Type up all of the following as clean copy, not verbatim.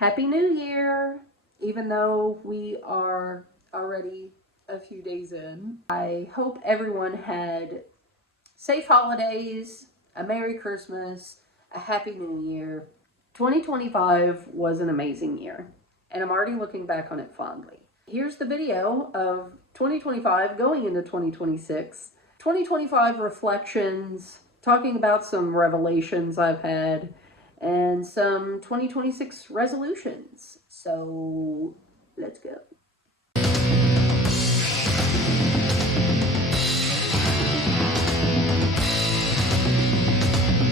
Happy New Year! Even though we are already a few days in, I hope everyone had safe holidays, a Merry Christmas, a Happy New Year. 2025 was an amazing year, and I'm already looking back on it fondly. Here's the video of 2025 going into 2026. 2025 reflections, talking about some revelations I've had, and some 2026 resolutions. So let's go.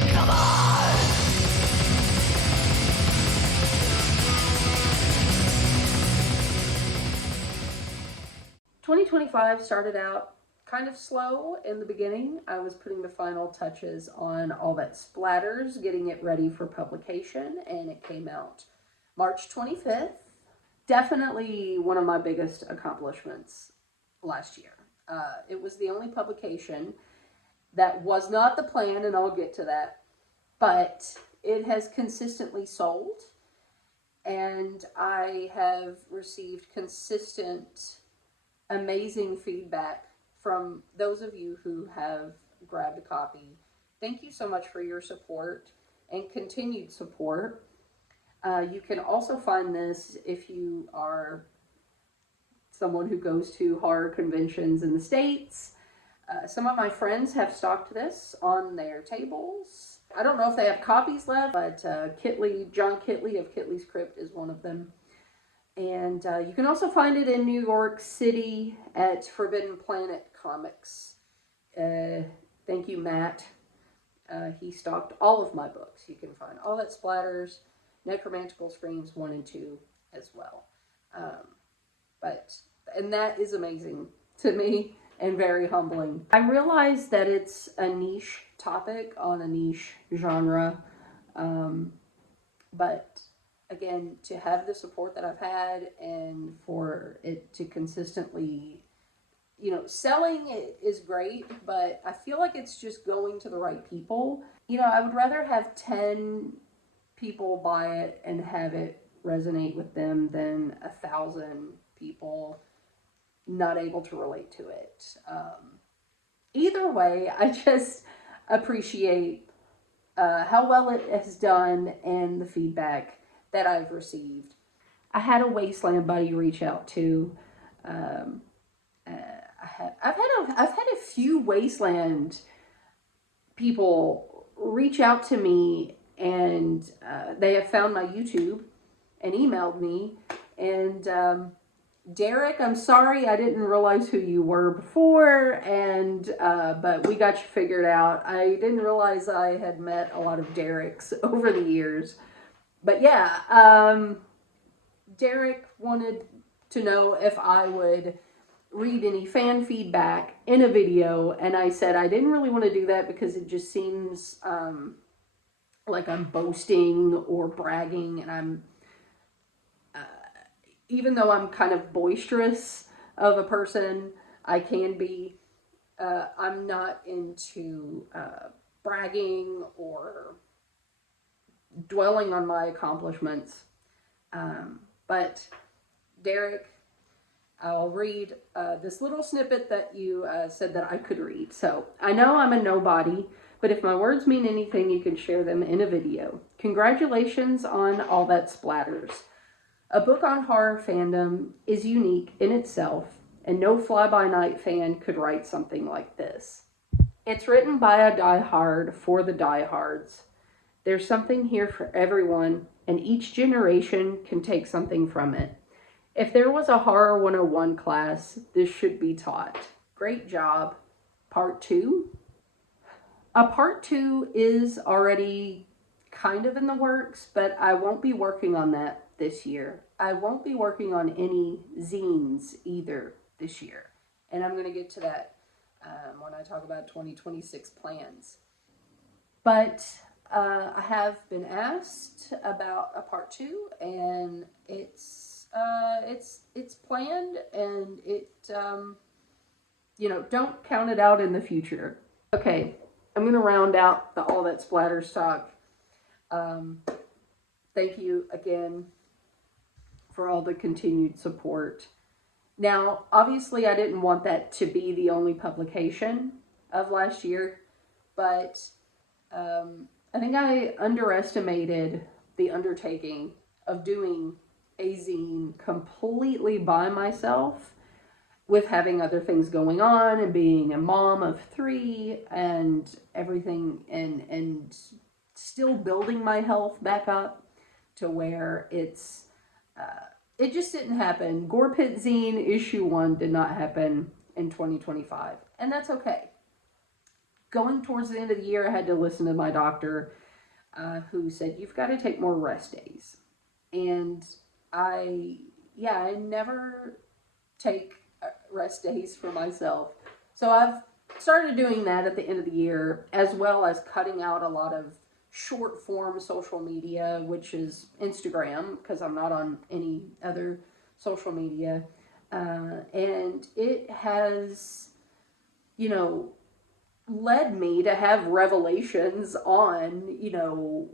Come on! 2025 started out kind of slow in the beginning. I was putting the final touches on all that splatters, getting it ready for publication, and it came out March 25th. Definitely one of my biggest accomplishments last year. It was the only publication that was not the plan, and I'll get to that, but it has consistently sold, and I have received consistent, amazing feedback from those of you who have grabbed a copy. Thank you so much for your support and continued support. You can also find this if you are someone who goes to horror conventions in the States. Some of my friends have stocked this on their tables. I don't know if they have copies left, but John Kitley of Kitley's Crypt is one of them. And you can also find it in New York City at Forbidden Planet Comics. Thank you, Matt. He stocked all of my books. You can find All That Splatters, Necromantical Screams 1 and 2 as well. And that is amazing to me and very humbling. I realize that it's a niche topic on a niche genre, but again, to have the support that I've had and for it to consistently, selling it is great, but I feel like it's just going to the right people. I would rather have 10 people buy it and have it resonate with them than 1,000 people not able to relate to it. Either way, I just appreciate how well it has done and the feedback that I've received. I had a Wasteland buddy reach out to. I've had a few Wasteland people reach out to me, and they have found my YouTube and emailed me. And Derek, I'm sorry, I didn't realize who you were before, and but we got you figured out. I didn't realize I had met a lot of Dereks over the years. But yeah, Derek wanted to know if I would read any fan feedback in a video, and I said I didn't really want to do that because it just seems like I'm boasting or bragging, and I'm even though I'm kind of boisterous of a person, I can be, I'm not into bragging or dwelling on my accomplishments. But Derek, I'll read this little snippet that you said that I could read. So, I know I'm a nobody, but if my words mean anything, you can share them in a video. Congratulations on All That Splatters. A book on horror fandom is unique in itself, and no fly-by-night fan could write something like this. It's written by a diehard for the diehards. There's something here for everyone, and each generation can take something from it. If there was a Horror 101 class, this should be taught. Great job. Part 2? A part 2 is already kind of in the works, but I won't be working on that this year. I won't be working on any zines either this year. And I'm going to get to that when I talk about 2026 plans. But I have been asked about a part 2, and it's planned, and it don't count it out in the future. Okay, I'm gonna round out All That Splatters talk. Thank you again for all the continued support. Now, obviously, I didn't want that to be the only publication of last year, but I think I underestimated the undertaking of doing a zine completely by myself, with having other things going on and being a mom of 3 and everything, and still building my health back up to where it just didn't happen. GOREPIT Zine issue 1 did not happen in 2025, and that's okay. Going towards the end of the year, I had to listen to my doctor, who said, you've got to take more rest days. And I never take rest days for myself. So I've started doing that at the end of the year, as well as cutting out a lot of short form social media, which is Instagram, because I'm not on any other social media. And it has, you know, led me to have revelations on, you know,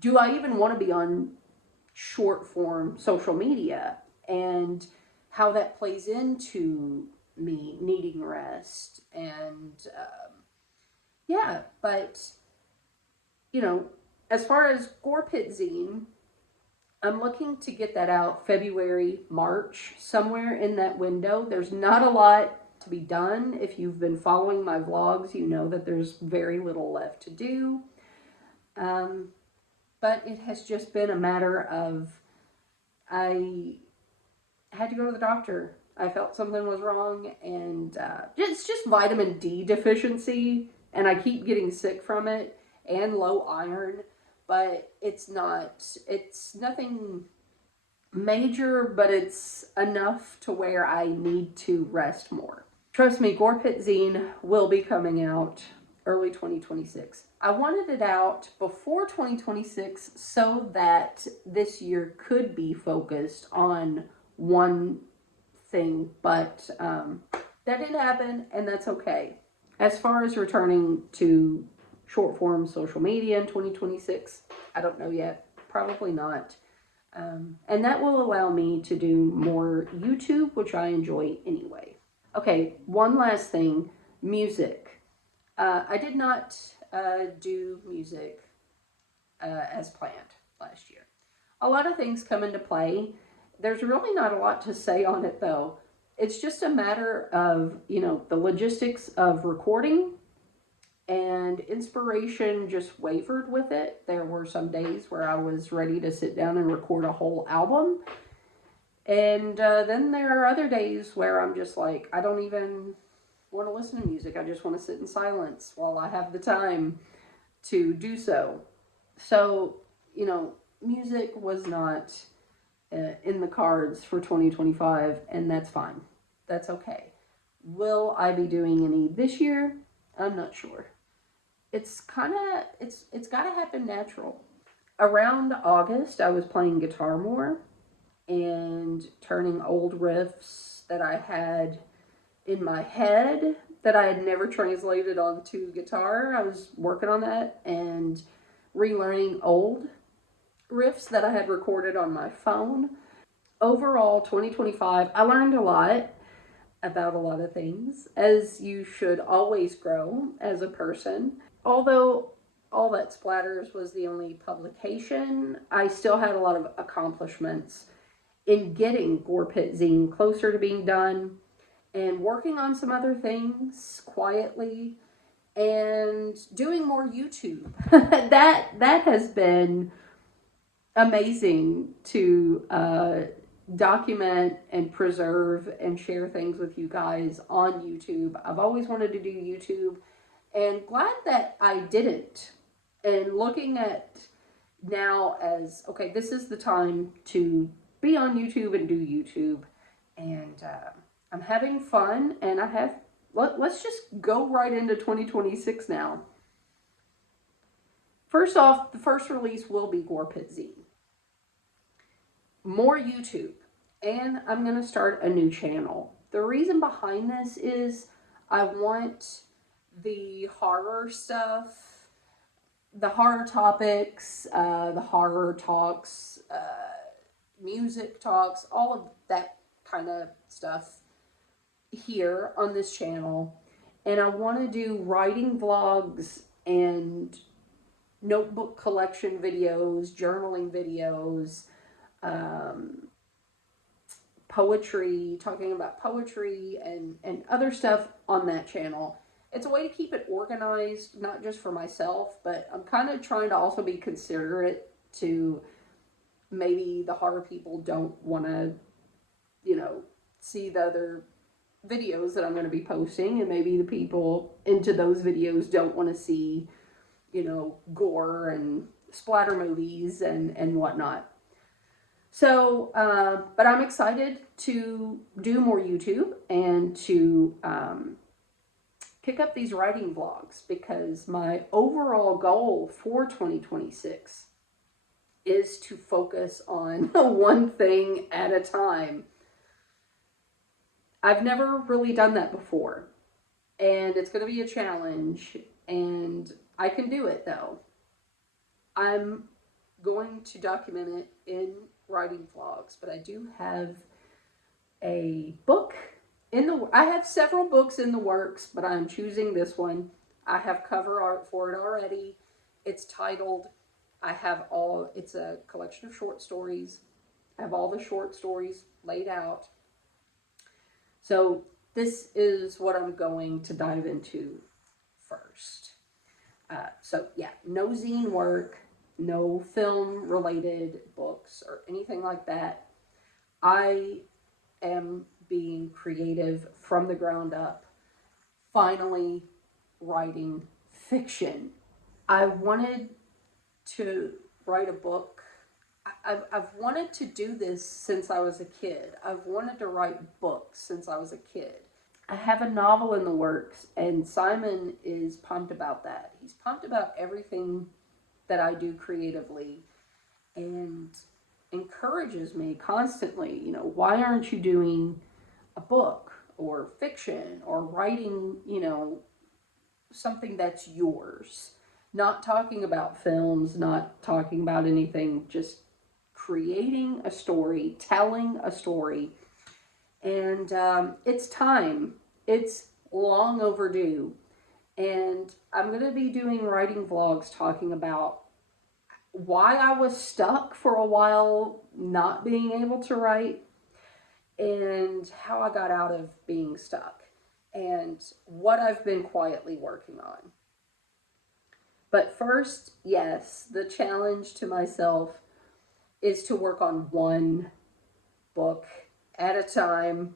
do I even want to be on short form social media, and how that plays into me needing rest. And yeah, but you know, as far as GOREPIT Zine, I'm looking to get that out February, March, somewhere in that window. There's not a lot to be done. If you've been following my vlogs, you know that there's very little left to do. But it has just been a matter of, I had to go to the doctor. I felt something was wrong, and it's just vitamin D deficiency, and I keep getting sick from it, and low iron, but it's nothing major, but it's enough to where I need to rest more. Trust me, GOREPIT Zine will be coming out early 2026. I wanted it out before 2026 so that this year could be focused on one thing, but that didn't happen, and that's okay. As far as returning to short form social media in 2026, I don't know yet. Probably not. And that will allow me to do more YouTube, which I enjoy anyway. Okay, one last thing, music. I did not do music as planned last year. A lot of things come into play. There's really not a lot to say on it, though. It's just a matter of, you know, the logistics of recording, and inspiration just wavered with it. There were some days where I was ready to sit down and record a whole album. And then there are other days where I'm just like, I don't even want to listen to music. I just want to sit in silence while I have the time to do so. So, you know, music was not in the cards for 2025, and that's fine. That's okay. Will I be doing any this year? I'm not sure. It's got to happen natural. Around August, I was playing guitar more and turning old riffs that I had in my head that I had never translated onto guitar. I was working on that and relearning old riffs that I had recorded on my phone. Overall, 2025, I learned a lot about a lot of things, as you should always grow as a person. Although All That Splatters was the only publication, I still had a lot of accomplishments in getting GOREPIT Zine closer to being done, and working on some other things quietly, and doing more YouTube. that has been amazing to document and preserve and share things with you guys on YouTube. I've always wanted to do YouTube, and glad that I didn't. And looking at now as, okay, this is the time to be on YouTube and do YouTube. And I'm having fun, and let's just go right into 2026 now. First off, the first release will be GOREPIT Zine. More YouTube, and I'm going to start a new channel. The reason behind this is I want the horror stuff, the horror topics, the horror talks, music talks, all of that kind of stuff here on this channel. And I want to do writing vlogs and notebook collection videos, journaling videos, poetry, talking about poetry and other stuff on that channel. It's a way to keep it organized, not just for myself, but I'm kind of trying to also be considerate to maybe the horror people don't want to, you know, see the other videos that I'm going to be posting, and maybe the people into those videos don't want to see, you know, gore and splatter movies and whatnot. So, but I'm excited to do more YouTube and to pick up these writing vlogs, because my overall goal for 2026 is to focus on one thing at a time. I've never really done that before, and it's going to be a challenge, and I can do it though. I'm going to document it in writing vlogs, but I do have a book I have several books in the works, but I'm choosing this one. I have cover art for it already. It's titled, it's a collection of short stories. I have all the short stories laid out. So this is what I'm going to dive into first. So yeah, no zine work, no film related books or anything like that. I am being creative from the ground up, finally writing fiction. I wanted to write a book. I've wanted to do this since I was a kid. I've wanted to write books since I was a kid. I have a novel in the works, and Simon is pumped about that. He's pumped about everything that I do creatively and encourages me constantly, you know, why aren't you doing a book or fiction or writing, you know, something that's yours? Not talking about films, not talking about anything, just creating a story, telling a story. And it's time. It's long overdue. And I'm going to be doing writing vlogs talking about why I was stuck for a while not being able to write, and how I got out of being stuck, and what I've been quietly working on. But first, yes, the challenge to myself is to work on one book at a time,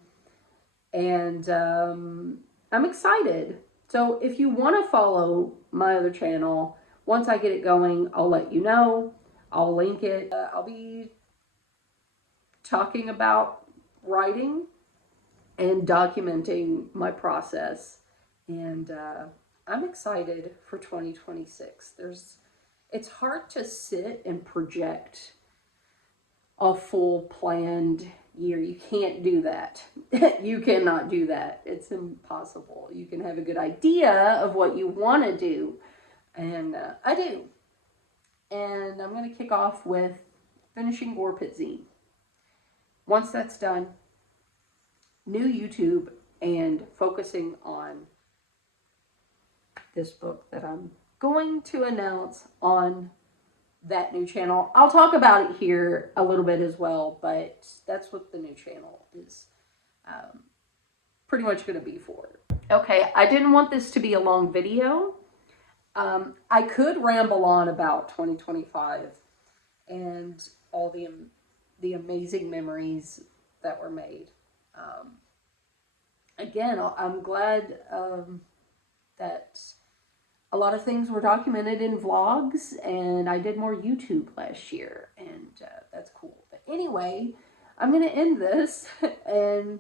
and I'm excited. So if you want to follow my other channel, once I get it going, I'll let you know. I'll link it. I'll be talking about writing and documenting my process, and I'm excited for 2026. It's hard to sit and project a full planned year. You can't do that. You cannot do that. It's impossible. You can have a good idea of what you want to do, and I do. And I'm going to kick off with finishing GOREPIT zine. Once that's done, new YouTube and focusing on this book that I'm going to announce on that new channel. I'll talk about it here a little bit as well, but that's what the new channel is pretty much going to be for. Okay, I didn't want this to be a long video. I could ramble on about 2025 and all the amazing memories that were made. Again, I'm glad that a lot of things were documented in vlogs, and I did more YouTube last year, and that's cool. But anyway, I'm going to end this, and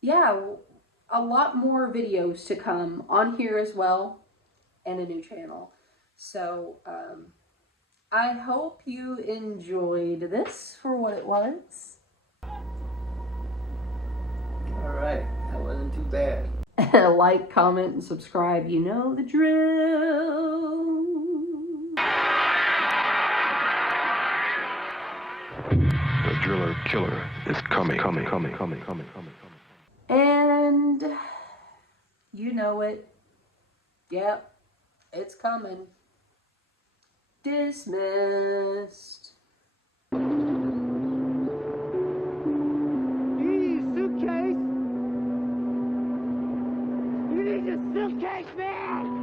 yeah, a lot more videos to come on here as well, and a new channel. So, I hope you enjoyed this for what it was. Alright, that wasn't too bad. Like, comment, and subscribe. You know the drill. The driller killer is coming. And you know it. Yep, it's coming. Dismissed. You need a suitcase? You need a suitcase, man!